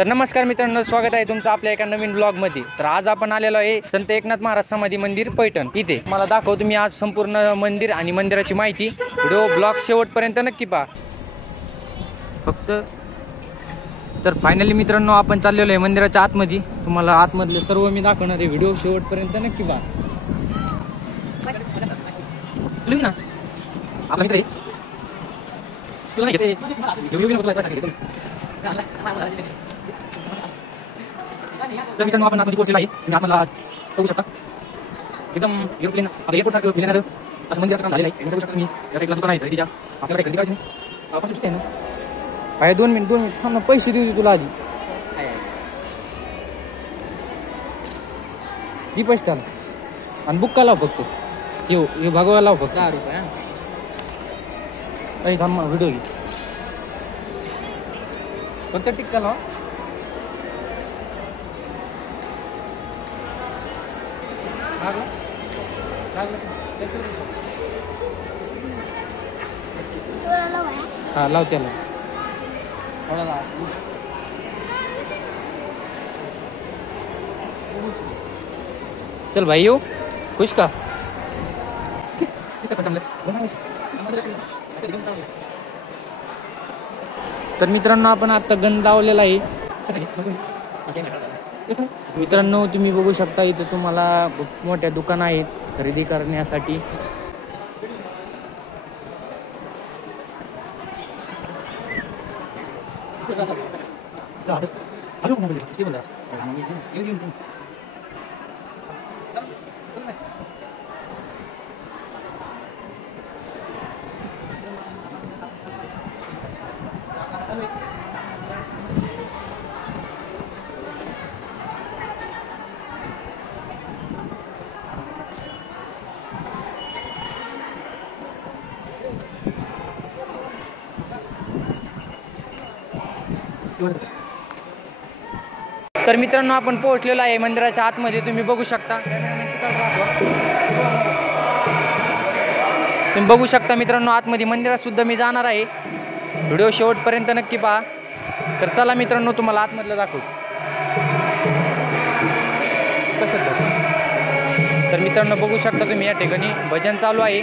तर नमस्कार मित्रांनो, स्वागत आहे तुमचं आपल्या एका नवीन ब्लॉग मध्ये। तर आज आपण आलेलो आहे संत एकनाथ महाराज समाधी मंदिर पैठण इथे। मला दाखवतो मी आज संपूर्ण मंदिर आणि मंदिराची माहिती। व्हिडिओ ब्लॉग शेवटपर्यंत नक्की पहा फक्त। तर फायनली मित्रांनो आपण चाललेलो आहे मंदिराच्या आतमध्ये। तुम्हाला आतमधले सर्व मी दाखवणार आहे, व्हिडिओ शेवटपर्यंत नक्की पहा। ना आपला मित्र तुला घेते तर मित्रांनो आपण आतमध्ये पोहोचलेलो आहे। तुम्ही आम्हाला बघू शकता एकदम एरोप्लेन आपल्या एअरपोर्ट सारखं फिरणार असं मंदिराचं काम झालेलं आहे। बघू शकता तुम्ही या साईडला दुकान आहे खरेदीच्या। आपल्याला काही खरेदी करायचं आपण सुट्टी आहे ना काय 2 मिनिट थांब ना, पैसे देऊ तुला आधी दी पैसे त्याला आणि बुक का लाव फक्त हे भागवा लाव फक्त 10 रुपये काही थांब व्हिडिओ घे फक्त टिक्का लाव हाँ लाव त्याला चल भाई येऊ खुश का तर मित्रांनो आपण आता गण लावलेला आहे। मित्रांनो तुम्ही बघू शकता इथे तुम्हाला खूप मोठ्या दुकान आहेत खरेदी करण्यासाठी। तर मित्रांनो आपण पोहोचलेलो आहे मंदिराच्या आतमध्ये। तुम्ही बघू शकता मित्रांनो आतमध्ये मंदिरात सुद्धा मी जाणार आहे। व्हिडिओ शेवटपर्यंत नक्की पहा। तर चला मित्रांनो तुम्हाला आतमधलं दाखवतो। तर मित्रांनो बघू शकता तुम्ही या ठिकाणी भजन चालू आहे।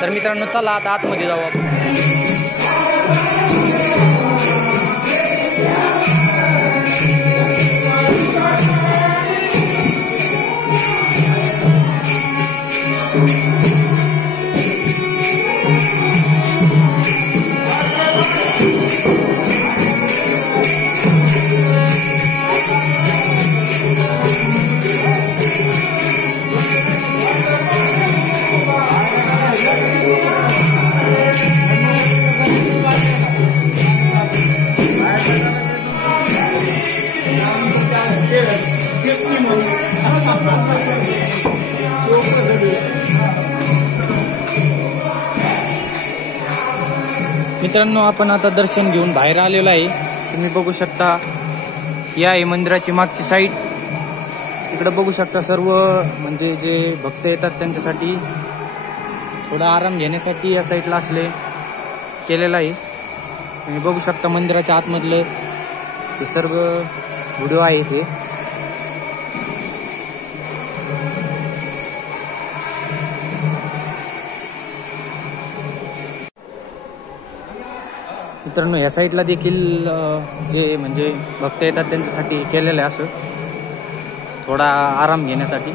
तर मित्रांनो चला आता आतमध्ये जाऊ आपण। मित्रांनो आपण आता दर्शन घेऊन बाहेर आलेलो आहे। तुम्ही बघू शकता या आहे मंदिराची मागची साईड। इकडे बघू शकता सर्व म्हणजे जे भक्त येतात त्यांच्यासाठी थोडा आराम घेण्यासाठी या साईडला असले केलेलं आहे। तुम्ही बघू शकता मंदिराच्या आतमधलं हे सर्व व्हिडिओ आहे हे। मित्रांनो या साईडला देखील जे म्हणजे भक्त येतात त्यांच्यासाठी केलेलं आहे असं थोडा आराम घेण्यासाठी।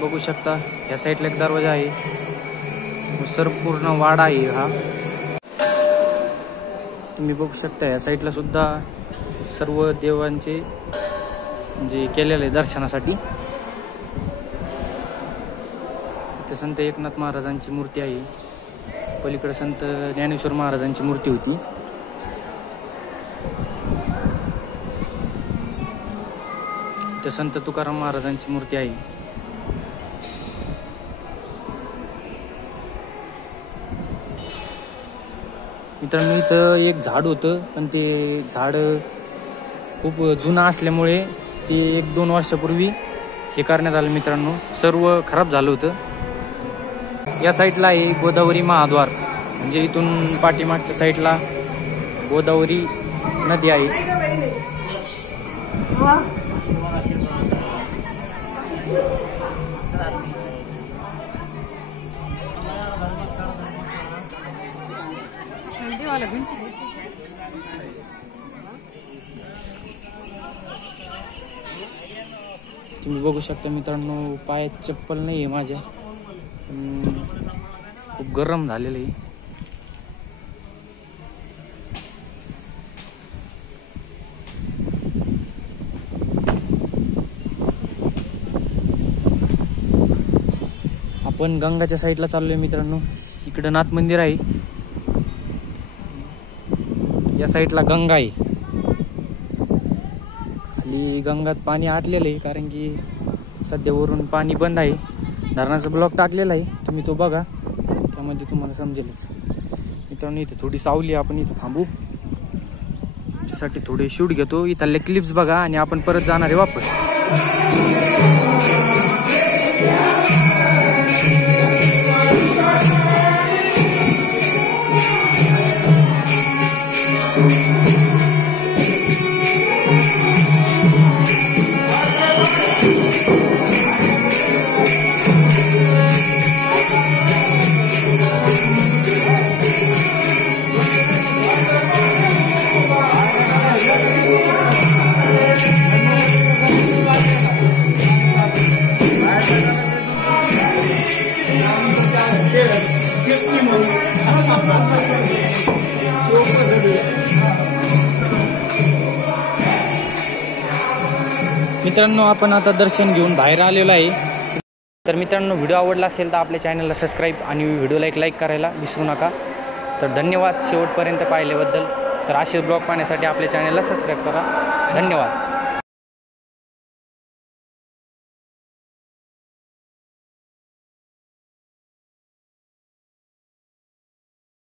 बघू शकता या साईडला एक दरवाजा आहे, संपूर्ण वाडा आहे हा। तुम्ही बघू शकता या साईडला सुद्धा सर्व देवांचे जे केलेले आहे दर्शनासाठी। इथे संत एकनाथ महाराजांची मूर्ती आहे, पलीकडे संत ज्ञानेश्वर महाराजांची मूर्ती होती। इथे संत तुकाराम महाराजांची मूर्ती आहे। मित्रांनो इथं एक झाड होतं, पण ते झाड खूप जुनं असल्यामुळे ते 1-2 वर्षापूर्वी हे करण्यात आलं। मित्रांनो सर्व खराब झालं होतं। या साईडला आहे गोदावरी महाद्वार, म्हणजे इथून पाठीमागच्या साईडला गोदावरी नदी आहे. तुम्ही बघू शकता मित्रांनो, पायात चप्पल नाही आहे माझ्या, खूप गरम झालेलं आहे. आपण गंगाच्या साईडला चाललोय मित्रांनो. इकडं नाथ मंदिर आहे, या साईडला गंगा आहे. खाली गंगात पाणी आटलेलं आहे, कारण की सध्या वरून पाणी बंद आहे. धरणाचा ब्लॉक टाकलेला आहे, तुम्ही तो बघा, त्यामध्ये तुम्हाला समजेलच. मित्रांनो इथे थोडी सावली, आपण इथे थांबू, त्यासाठी थोडे शूट घेतो. इथले क्लिप्स बघा आणि आपण परत जाणार आहे वापस. मित्रांनो आपण आता दर्शन घेऊन बाहेर आलेलो आहे. तर मित्रांनो व्हिडिओ आवडला असेल तर आपल्या चॅनलला सबस्क्राईब आणि व्हिडिओला एक लाईक करायला विसरू नका. तर धन्यवाद शेवटपर्यंत पाहिल्याबद्दल. तर असे ब्लॉग पाहण्यासाठी आपल्या चॅनलला सबस्क्राईब करा. धन्यवाद.